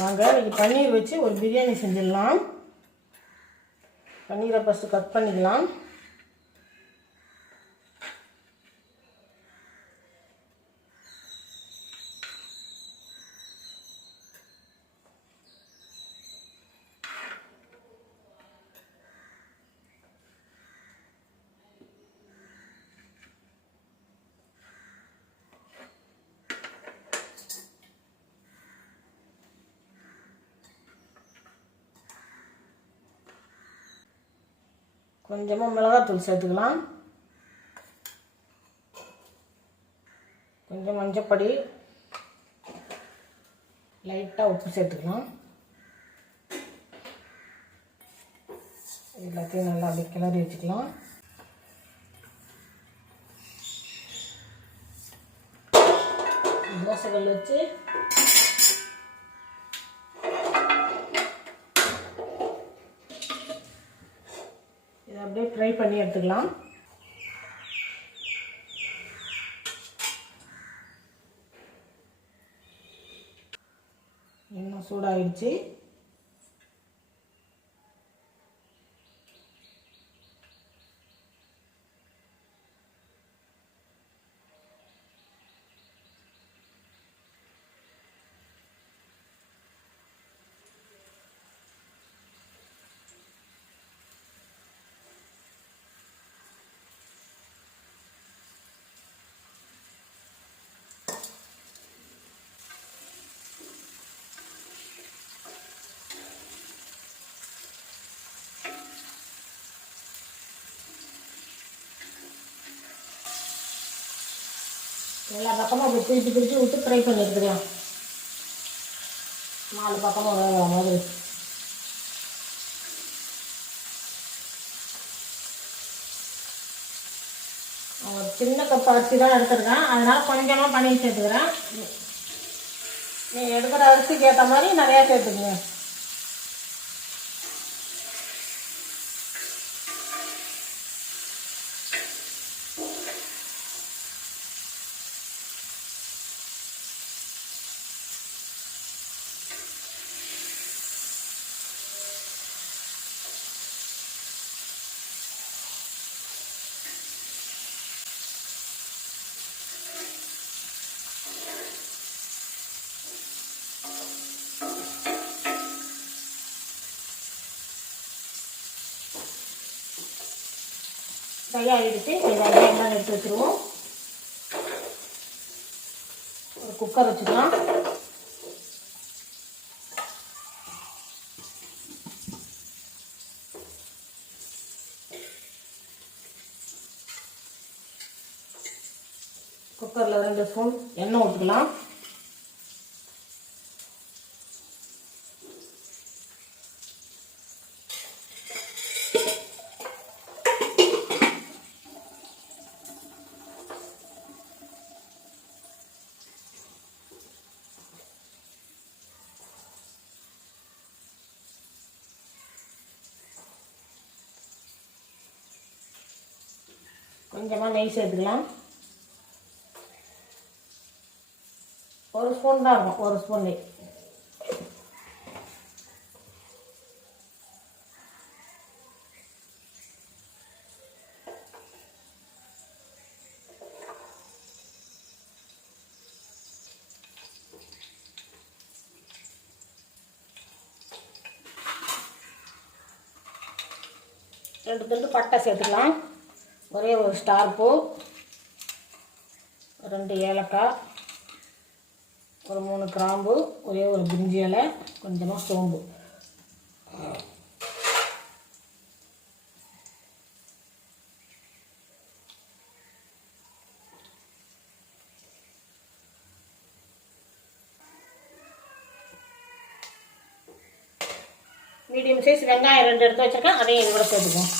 வாங்க இன்றைக்கி பன்னீர் வச்சு ஒரு பிரியாணி செஞ்சிடலாம். பன்னீரை ஃபஸ்ட்டு கட் பண்ணிக்கலாம். கொஞ்சமாக மிளகாத்தூள் சேர்த்துக்கலாம். கொஞ்சம் மஞ்சப்பொடி, லைட்டாக உப்பு சேர்த்துக்கலாம். எல்லாத்தையும் நல்லா அப்படி கிளறி வச்சுக்கலாம். தோசைகள் வச்சு இதை அப்படியே ஃப்ரை பண்ணி எடுத்துக்கலாம். இன்னும் சூடாகிடுச்சு. எல்லா பக்கமும் அப்படி திருப்பி விட்டு ஃப்ரை பண்ணி எடுத்துக்கலாம். 4 பக்கமும் வேகிற மாதிரி. ஒரு சின்ன கப் அரிசி தான் எடுத்துருக்கேன், அதனால் கொஞ்சமாக பன்னீர் சேர்த்துக்கிறேன். நீங்கள் எடுக்கிற அரிசிக்கு ஏற்ற மாதிரி நிறையா சேர்த்துக்குங்க. தயாரிடுச்சு. வெங்காயம் எடுத்து வச்சுருவோம். ஒரு குக்கர் வச்சுக்கலாம். குக்கரில் 2 ஸ்பூன் எண்ணெய் ஊற்றிக்கலாம். கொஞ்சமாக நெய் சேர்த்துக்கலாம். 1 ஸ்பூன் தான் இருக்கும், 1 ஸ்பூன் நெய். ரெண்டு துண்டு பட்டை சேர்த்துக்கலாம். ஒரே ஒரு ஸ்டார் பூ, 2 ஏலக்காய், ஒரு 3 கிராம்பு, ஒரே ஒரு பிரிஞ்சி இலை, கொஞ்சமாக சோம்பு. மீடியம் சைஸ் வெங்காயம் 2 எடுத்து வச்சுருக்கேன், அதையும் இது கூட சேர்த்துக்குவோம்.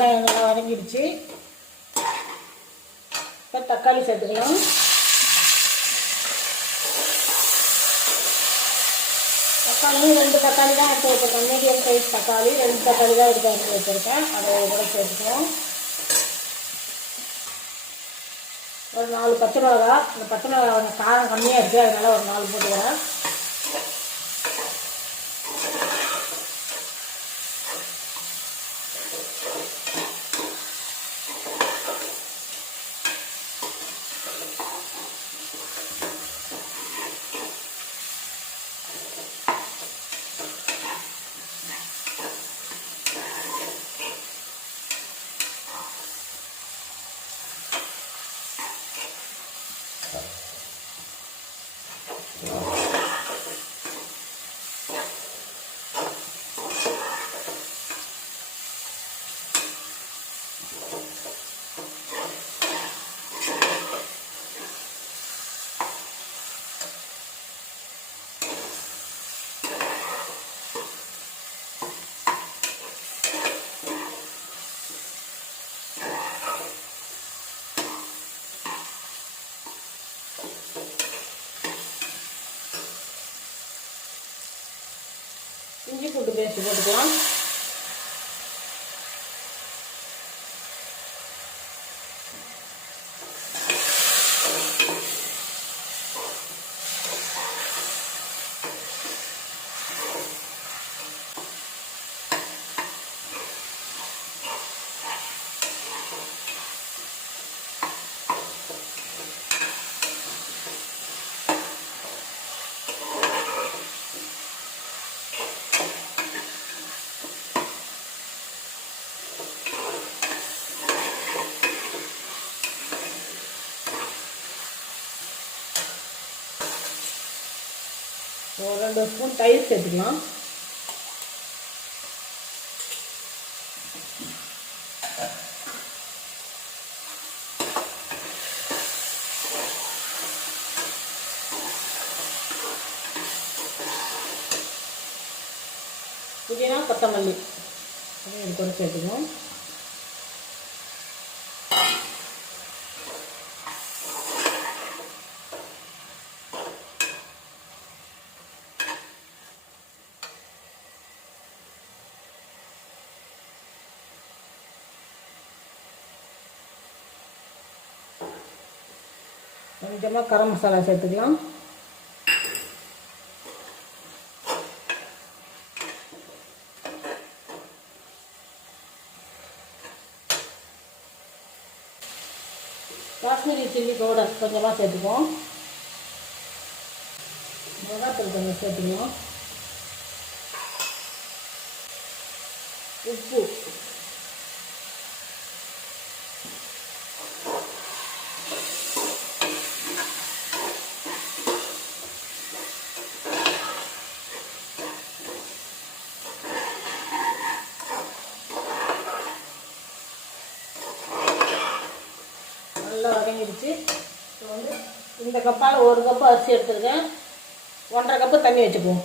வெங்காயம் நல்லா வதங்கிடுச்சு. இப்போ தக்காளி சேர்த்துக்கலாம். தக்காளியும் 2 தக்காளி தான் எடுத்து வச்சுருக்கேன். மீடியம் சைஸ் தக்காளி 2 தக்காளி தான் எடுத்து வச்சுருக்கேன். அதை கூட சேர்த்துக்குவோம். ஒரு 4 பச்சை மிளகா. அந்த பச்சை மிளகா கொஞ்சம் காரம் கம்மியாக இருக்குது, அதனால் ஒரு 4 போட்டுக்கிறேன். இஞ்சி பூண்டு பேஸ்ட் போட்டுக்கலாம். ஒரு 2 ஸ்பூன் தயிர் சேர்த்துக்கலாம். புதினா கொத்தமல்லி இது கூட சேர்த்துக்குவோம். கொஞ்சமாக கரம் மசாலா சேர்த்துக்கலாம். காஷ்மீரி சில்லி பவுடர் கொஞ்சமாக சேர்த்துக்குவோம். மிளகாத்தூள் கொஞ்சம் சேர்த்துக்குவோம். உப்பு நல்லா வதங்கிடுச்சு. இப்போ வந்து இந்த கப்பால் 1 கப்பு அரிசி எடுத்துருக்கேன். 1.5 கப்பு தண்ணி வச்சுக்குவோம்.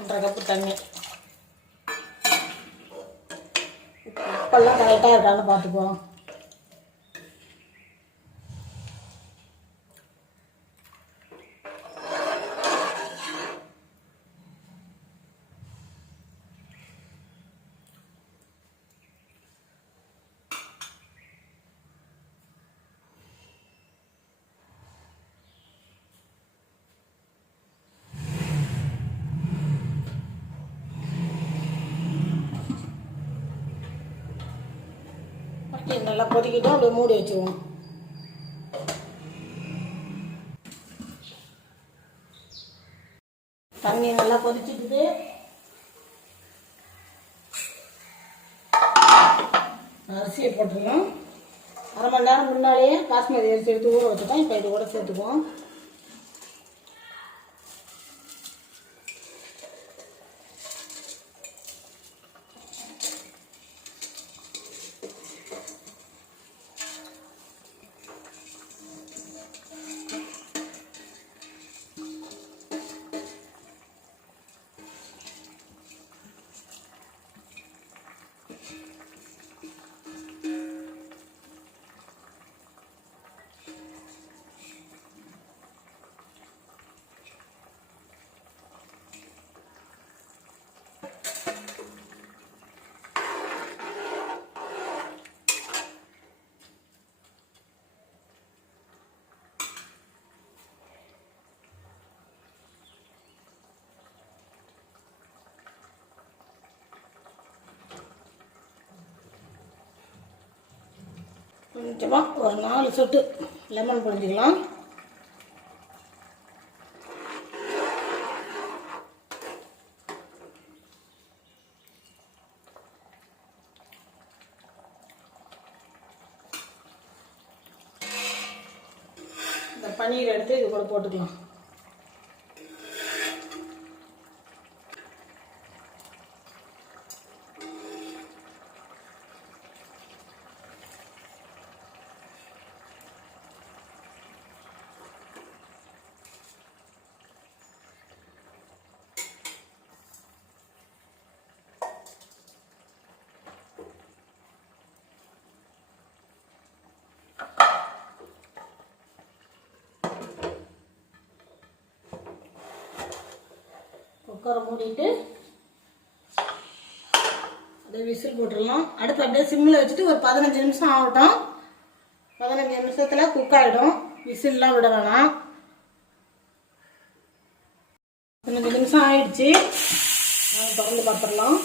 ஒன்றரை கப்பு தண்ணி. உப்பெல்லாம் கரெக்டாக இருக்கான்னு பார்த்துக்குவோம். நல்லா கொதிக்கிட்டோம். அப்படியே மூடி வச்சுக்குவோம். தண்ணி நல்லா கொதிச்சுட்டு அரிசியை போட்டுருக்கோம். 1/2 மணி நேரம் முன்னாலேயே பாஸ்மதி அரிசி எடுத்து ஊற வச்சுட்டோம். இப்போ இது கூட சேர்த்துக்குவோம். கொஞ்சமாக ஒரு 4 சொட்டு லெமன் புழிஞ்சிக்கலாம். இந்த பன்னீர் எடுத்து இது கூட போட்டுக்கலாம். குக்கரை மூடிட்டு அப்படியே விசில் போட்டுடலாம். அடுப்பு அப்படியே சிம்மில் வச்சுட்டு ஒரு 15 நிமிஷம் ஆகட்டும். 15 நிமிஷத்தில் குக் ஆகிடும். விசில்லாம் விட வேணாம். 15 நிமிஷம் ஆயிடுச்சு. திறந்து பார்த்துடலாம்.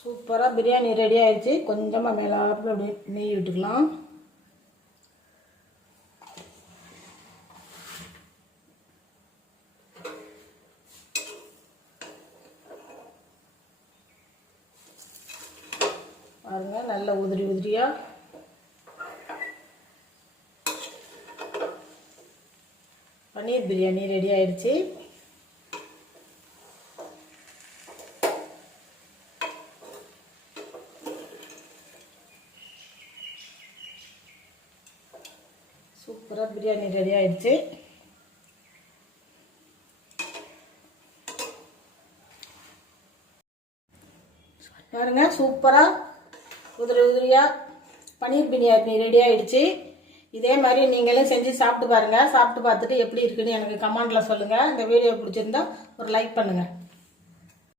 சூப்பராக பிரியாணி ரெடி ஆயிடுச்சு. கொஞ்சமாக மேலாப்பில் அப்படியே நெய் விட்டுக்கலாம். பாருங்க, நல்ல உதிரி உதிரியாக பன்னீர் பிரியாணி ரெடி ஆயிடுச்சு. சூப்பராக பிரியாணி ரெடி ஆயிடுச்சு. பாருங்க, சூப்பராக உதிரி உதிரியாக பன்னீர் பிரியாணி ரெடி ஆயிடுச்சு. இதே மாதிரி நீங்களும் செஞ்சு சாப்பிட்டு பாருங்கள். சாப்பிட்டு பார்த்துட்டு எப்படி இருக்குன்னு எனக்கு கமெண்டில் சொல்லுங்கள். இந்த வீடியோ பிடிச்சிருந்தா ஒரு லைக் பண்ணுங்கள்.